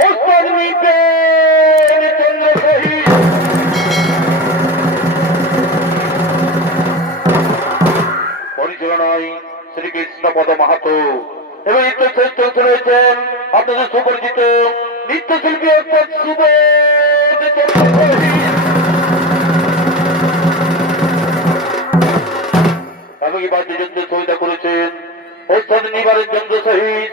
অস্তমিতে চন্দ্র সহিত পরিচালনায় শ্রীকৃষ্ণ পদ মাহাতো। এবং নৃত্য শ্রেষ্ঠ রয়েছেন আপনাদের সুপরিচিত নৃত্যশিল্পী অর্থাৎ সুবোধ এমনকি বাদ্যযন্ত্রের সহিতা করেছেন ওস্তাদ নিবারের চন্দ্র সহিত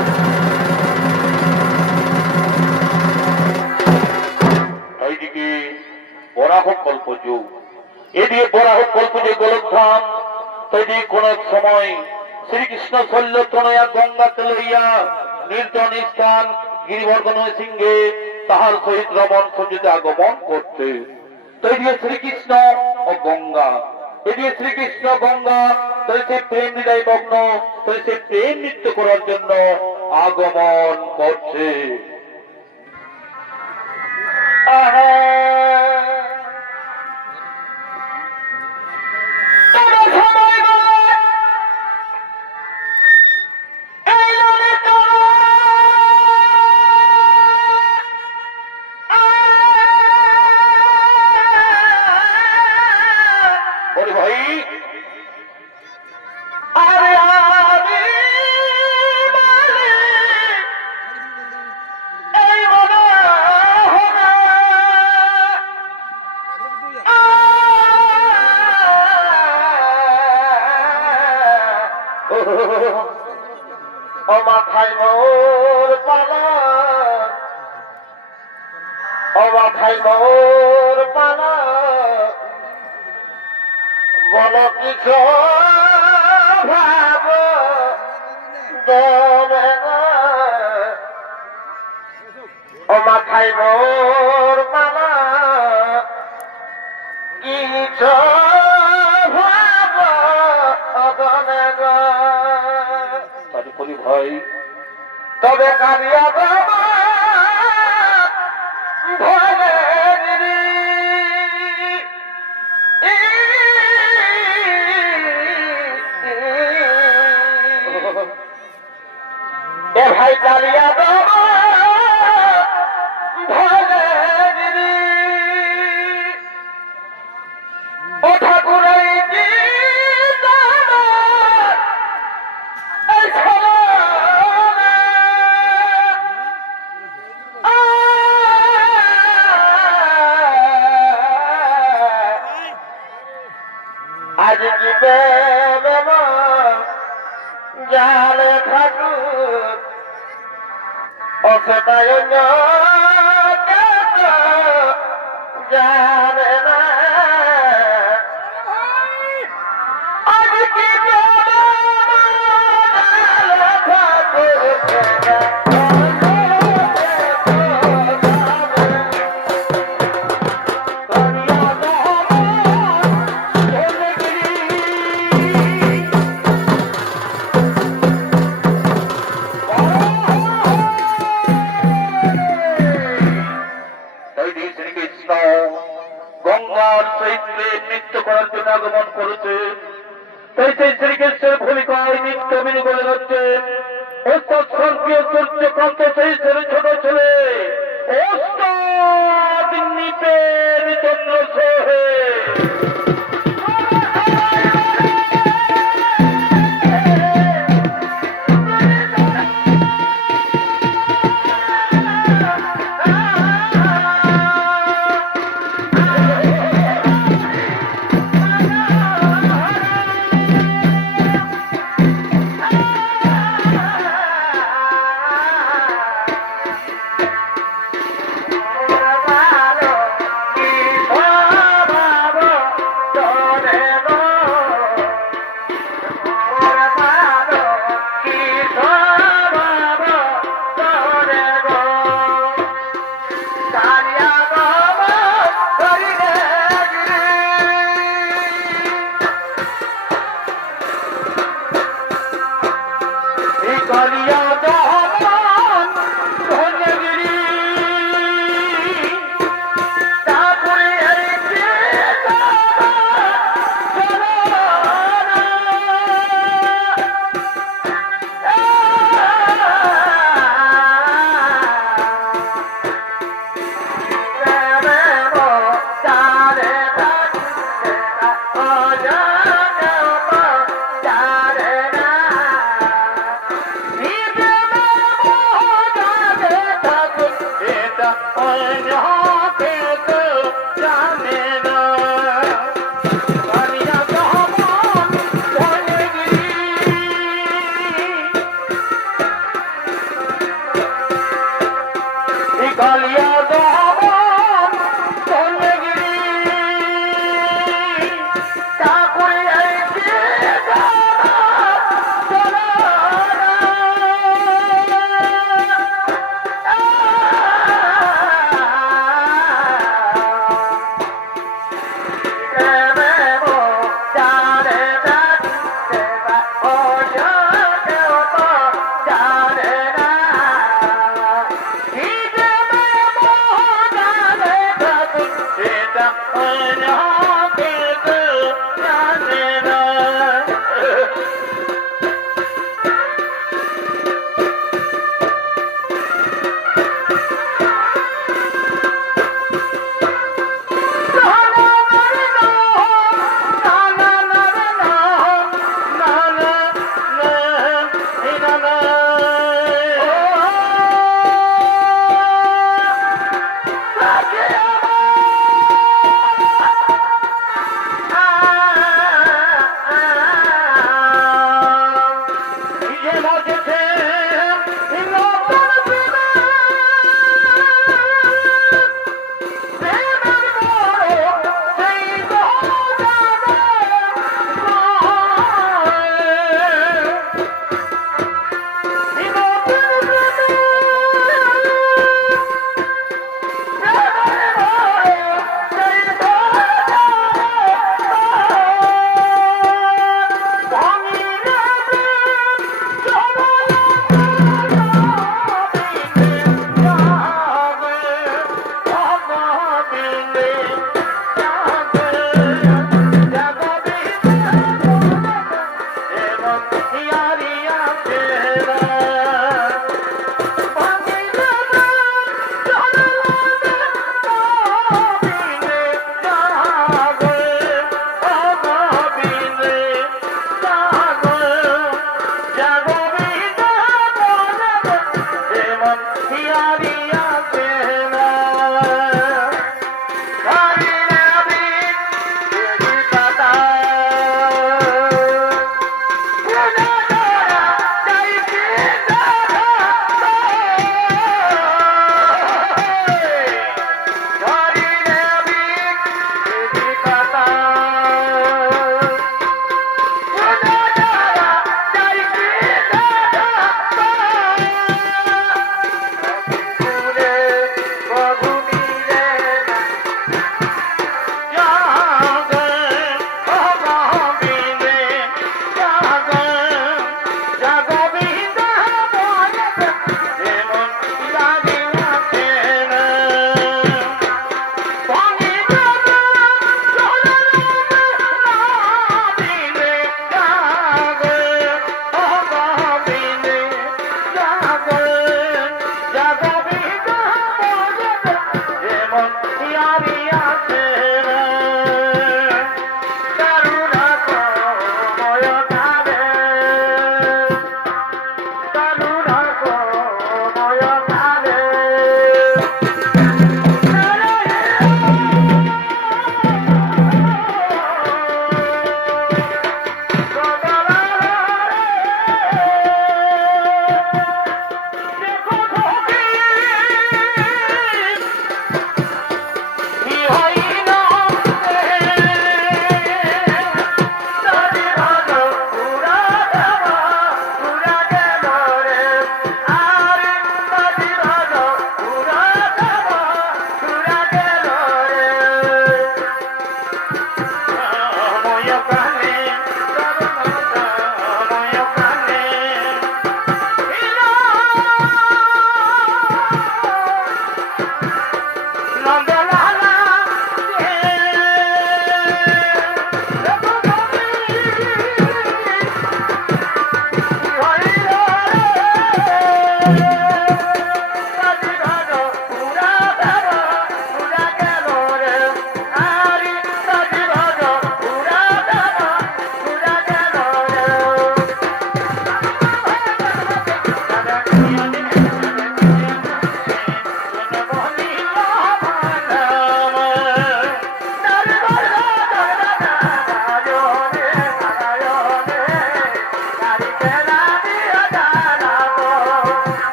বরাহ কল্প যুগ। এদিকে বরাহ কল্প যে গোলকধাম তৈদিকে কোন সময় শ্রীকৃষ্ণ শল্য তনয়া গঙ্গাকে লইয়া নির্জন স্থান গিরিবর্ধন সিংহে তাহার সহিত রমন সঞ্জিতে আগমন করতে। তৈদিকে শ্রীকৃষ্ণ ও গঙ্গা। এদিকে শ্রীকৃষ্ণ গঙ্গা তো সে প্রেম হৃদয় মগ্ন তো সে প্রেম নৃত্য করার জন্য আগমন করছে মাথায় মোর পালা ও মাথায় মোর পালা বল কিছু ভাব। ও মাথায় মোর পালা কিছু ভাব দেবে না। তারপরে ভাই। তবে কালিয়া বাবা ভরে এ ভাই কালিয়া বাবা আজ কি প্রেম জালে ঠাকুর অসতায় জানে না আজ কি প্রেম জালে শ্রীকৃষ্ণের ভূমিকায় নিত্য মিনি বলে যাচ্ছে ওস্তাদ স্বর্গীয় সূর্যকান্ত সেই ছেলে, ছোট ছেলে ওস্তাদ নিপে চন্দ্র সোহে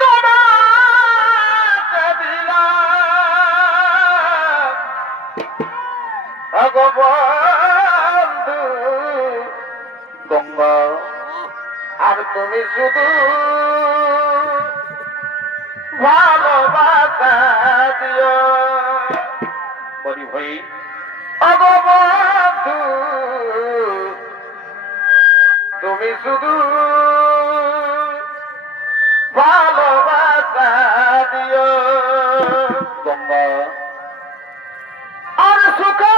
তোমাকে দিলাম। ভগবন্ধু গঙ্গা আর তুমি শুধু ভাই। ভগবন্ধু তুমি শুধু ভালোবাসা দিও। গঙ্গা। আর সুখের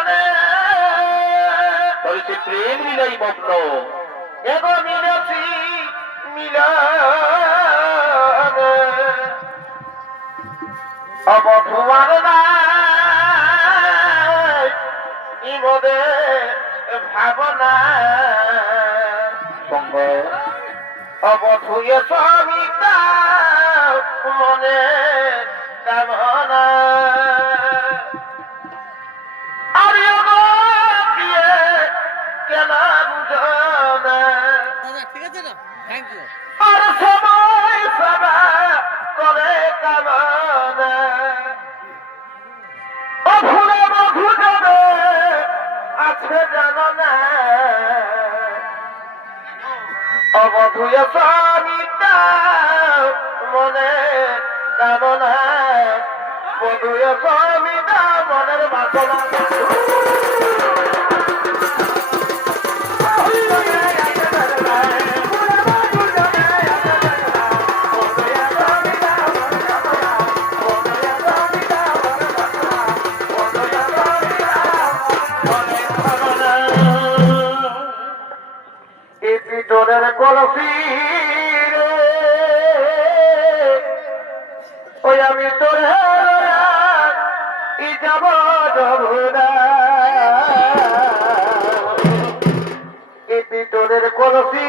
শোনে চলছে প্রেম লীলাই মগ্ন এবং মিলাছি মিলা অবধুয়ার নাই, ইমদে ভাবনা। গঙ্গা অবধুয়ে সমিতা মনে কামনা। আছে না থ্যাংক ইউ আছে জানো না। অবধুয়ে স্বামীটা মনে কামনা বধুয়ে স্বামীটা মনের বাসনা। কলসি ওই আমি তোরে ই যাব এই পিটনের কলসি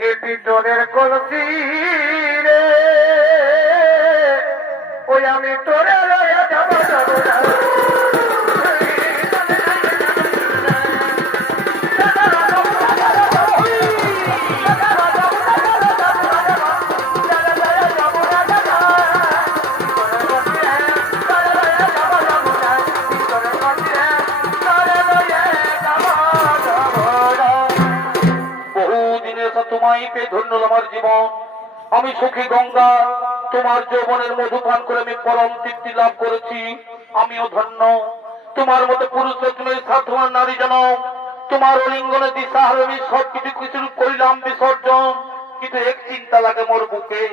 এটি জলের কলসি রে জীবন। আমি সুখী গঙ্গা, তোমার যৌবনের মধু পান করে আমি পরম তৃপ্তি লাভ করেছি। আমিও ধন্য। তোমার মতো পুরুষ তুমি সাধুয়ার নারী জন তোমার অলিঙ্গনে দিশা হারে আমি সব কিছু কিছু করিলাম বিসর্জন। কিন্তু এক চিন্তা লাগে মোর বুকে,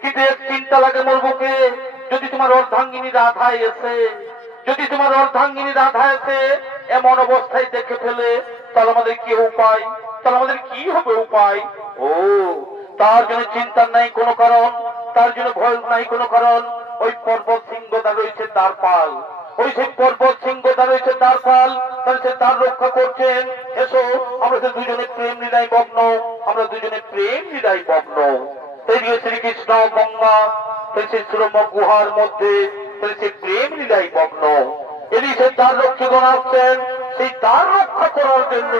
কিন্তু এক চিন্তা লাগে মোর বুকে, যদি তোমার অর্ধাঙ্গিনী রাধায় এসে, যদি তোমার অর্ধাঙ্গিনী রাধা এসে এমন অবস্থায় দেখে ফেলে, তাহলে আমাদের কি উপায়? তাহলে আমাদের কি হবে উপায়? ও তার জন্য চিন্তার নাই কোনো কারণ, তার জন্য ভয় নাই কোনো কারণ। ওই পর্বত সিংহদা রয়েছে, তার পাল। ওই সেই পর্বত সিংহদা রয়েছে, তার পাল, তাহলে সে তার রক্ষা করছেন। এসো, আমরা তো দুজনে প্রেম লীলায় মগ্ন, আমরা দুজনে প্রেম লীলায় মগ্ন। নিয়ে শ্রীকৃষ্ণ তাই সেই শ্রম গুহার মধ্যে সে প্রেম লীলায় মগ্ন। এদিকে সে তার রক্ষীগণ আসছেন, সেই তার রক্ষা করার জন্য।